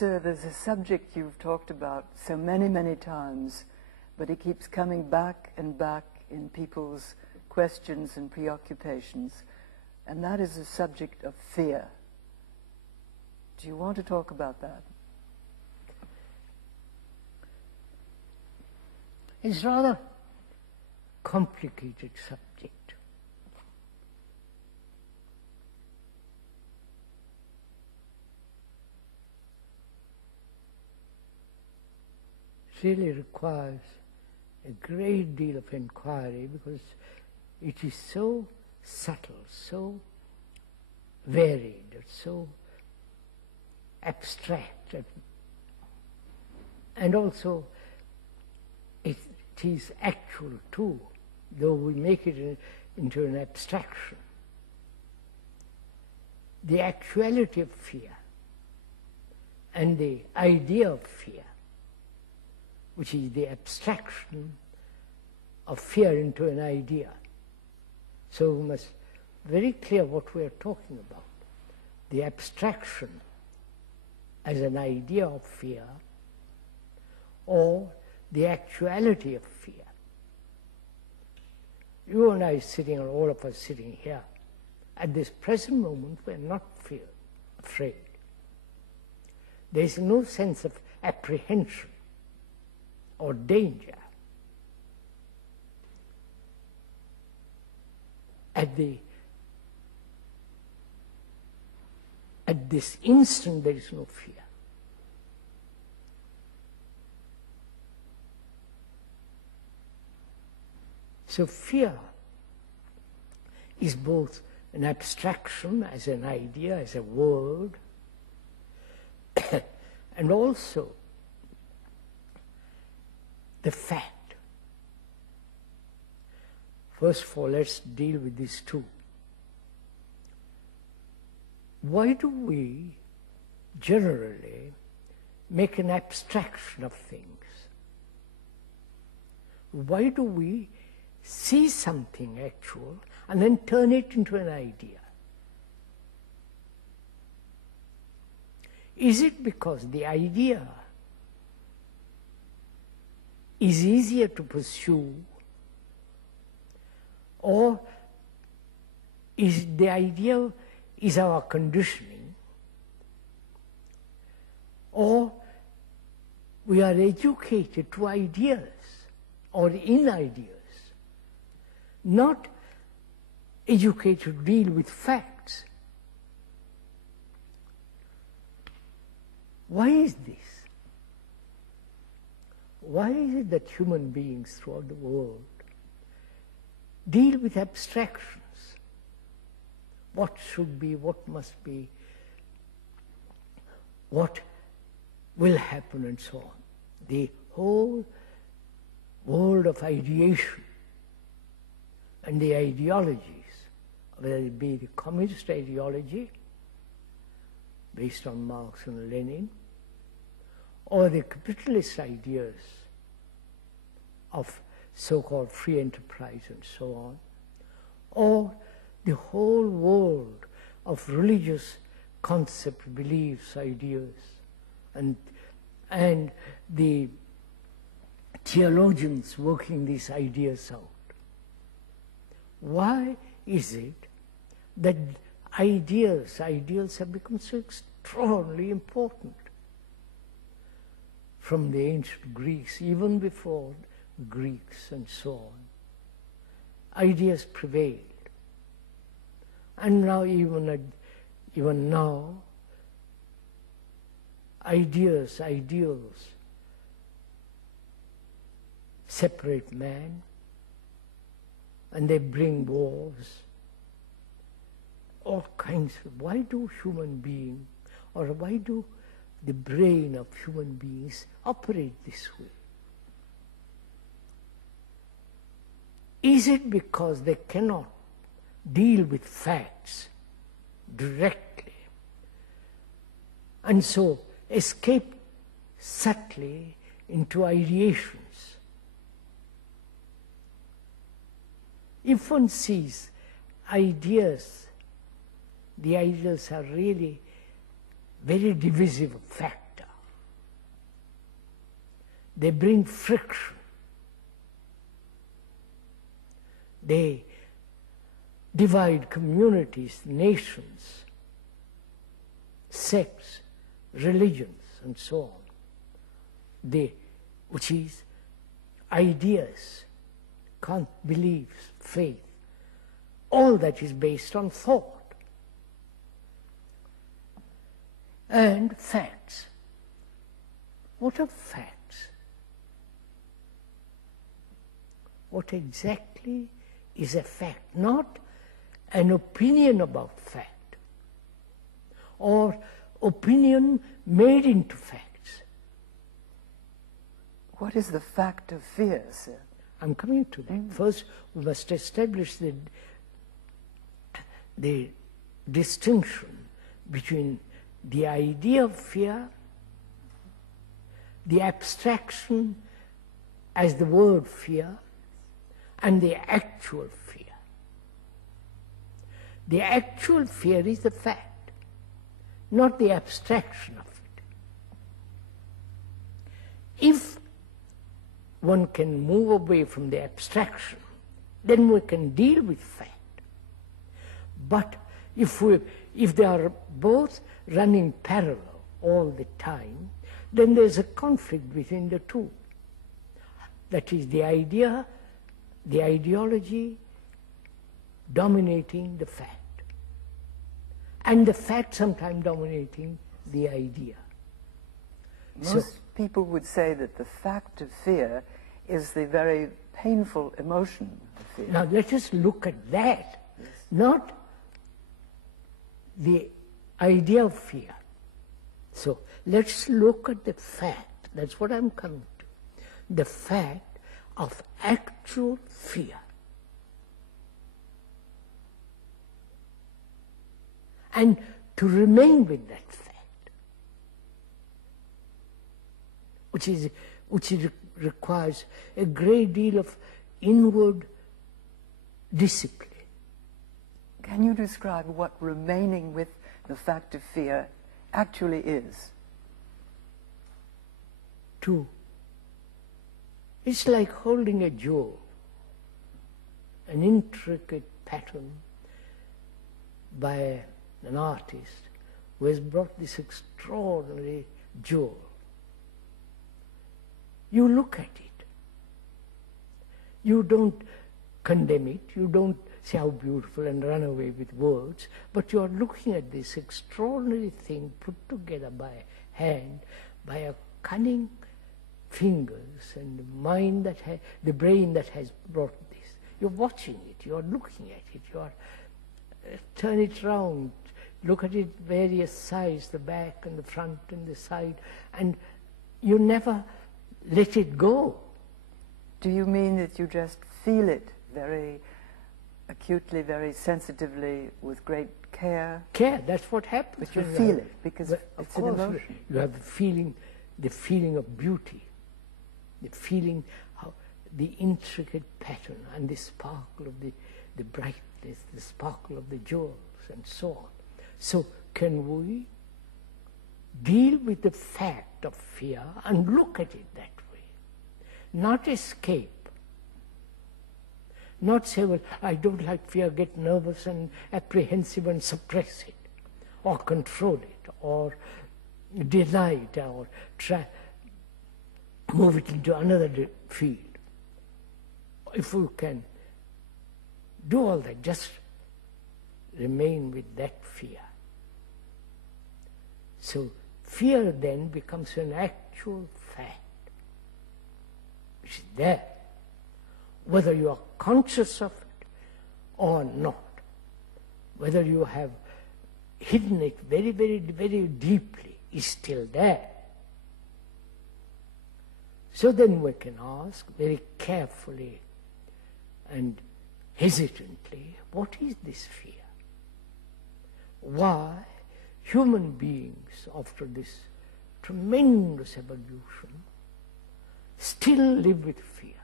there's a subject you've talked about so many, many times, but it keeps coming back and back in people's questions and preoccupations, and that is the subject of fear. Do you want to talk about that? It's a rather complicated subject. It really requires a great deal of inquiry because it is so subtle, so varied, so abstract, and also it is actual too, though we make it into an abstraction. The actuality of fear and the idea of fear, which is the abstraction of fear into an idea. So we must be very clear what we are talking about. The abstraction as an idea of fear, or the actuality of fear. You and I sitting, or all of us sitting here, at this present moment we are not afraid. There is no sense of apprehension or danger. At this instant there is no fear. So fear is both an abstraction as an idea, as a word, and also the fact. First of all, let's deal with these two. Why do we generally make an abstraction of things? Why do we see something actual and then turn it into an idea? Is it because the idea is easier to pursue, or is the idea is our conditioning, or we are educated to ideas or in ideas, not educated to deal with facts? Why is this? Why is it that human beings throughout the world deal with abstractions? What should be, what must be, what will happen, and so on. The whole world of ideation and the ideologies, whether it be the communist ideology based on Marx and Lenin, or the capitalist ideas of so-called free enterprise and so on, or the whole world of religious concepts, beliefs, ideas, and the theologians working these ideas out. Why is it that ideals have become so extraordinarily important? From the ancient Greeks, even before the Greeks and so on, ideas prevailed. And now, even now, ideals separate man, and they bring wars, all kinds of. Why do human beings, or why do the brain of human beings operate this way? Is it because they cannot deal with facts directly, and so escape subtly into ideations? If one sees ideas, the ideas are really very divisive factor. They bring friction. They divide communities, nations, sects, religions, and so on. Which is ideas, beliefs, faith. All that is based on thought. And facts. What are facts? What exactly is a fact? Not an opinion about fact, or opinion made into facts. What is the fact of fear, sir? I'm coming to that. First, we must establish the distinction between the idea of fear, the abstraction as the word fear, and the actual fear. The actual fear is the fact, not the abstraction of it. If one can move away from the abstraction, then we can deal with fact. But if they are both running parallel all the time, then there's a conflict between the two. That is the idea, the ideology dominating the fact, and the fact sometimes dominating the idea. Most people would say that the fact of fear is the very painful emotion of fear. Now let us look at that, yes. Not the idea of fear. So let's look at the fact, that's what I'm coming to, the fact of actual fear. And to remain with that fact, which requires a great deal of inward discipline. Can you describe what remaining with the fact of fear actually is? It's like holding a jewel, an intricate pattern by an artist who has brought this extraordinary jewel. You look at it. You don't condemn it. You don't say how beautiful and run away with words, but you are looking at this extraordinary thing put together by hand, by a cunning fingers and the mind that the brain that has brought this. You're watching it, you're looking at it, you're turn it round, look at it various sides, the back and the front and the side, and you never let it go. Do you mean that you just feel it very acutely, very sensitively, with great care? Care, that's what happens. But you feel it, because it's an emotion. You have the feeling of beauty, the feeling of the intricate pattern and the sparkle of the brightness, the sparkle of the jewels and so on. So can we deal with the fact of fear and look at it that way? Not escape. Not say, well, I don't like fear, get nervous and apprehensive and suppress it, or control it, or deny it, or try move it into another field. If we can do all that, just remain with that fear. So fear then becomes an actual fact, which is there, whether you are conscious of it or not, whether you have hidden it very, very, very deeply, is still there. So then we can ask very carefully and hesitantly, what is this fear? Why human beings, after this tremendous evolution, still live with fear?